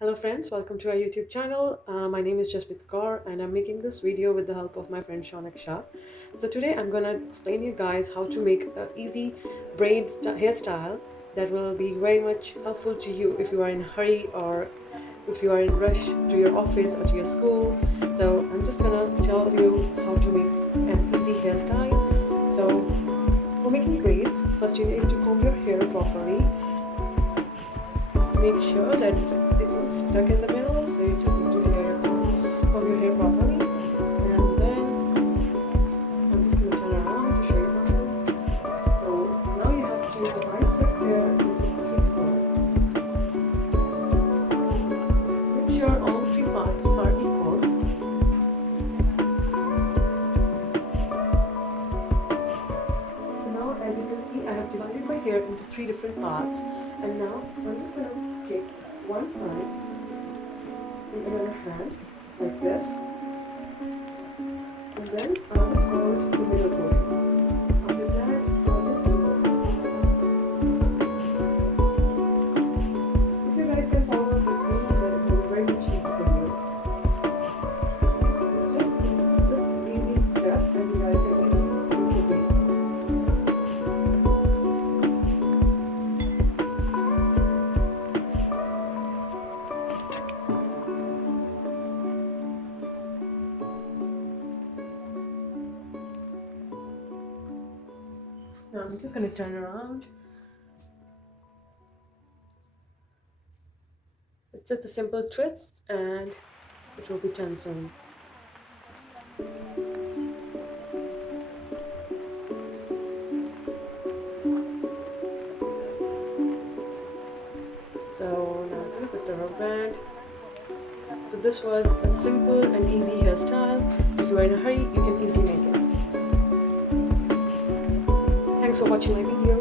Hello friends, welcome to our YouTube channel. My name is Jaspreet Kaur and I'm making this video with the help of my friend Saunak Shah. So today I'm gonna explain you guys how to make an easy braids hairstyle that will be very much helpful to you if you are in a hurry or if you are in rush to your office or to your school. So I'm just gonna tell you how to make an easy hairstyle. So for making braids, first you need to comb your hair properly. Make sure that it's stuck in the middle, so you just need to comb your hair properly, and then I'm just going to turn around to show you how. So now you have to divide your hair into three spots. Make sure all three parts are equal. So now, as you can see, I have divided my hair into three different parts, and now I'm just going to take one side in another hand like this, and then I'll just hold the middle portion. After that, I'll just do this. If you guys can follow up with me, then it will be very much easy for you. It's just this easy step, and you guys can easily make your braids. Now I'm just going to turn around. It's just a simple twist and it will be turned soon. So now I'm going to put the rubber band. So this was a simple and easy hairstyle. If you are in a hurry, you can easily make it. Thanks for watching my video.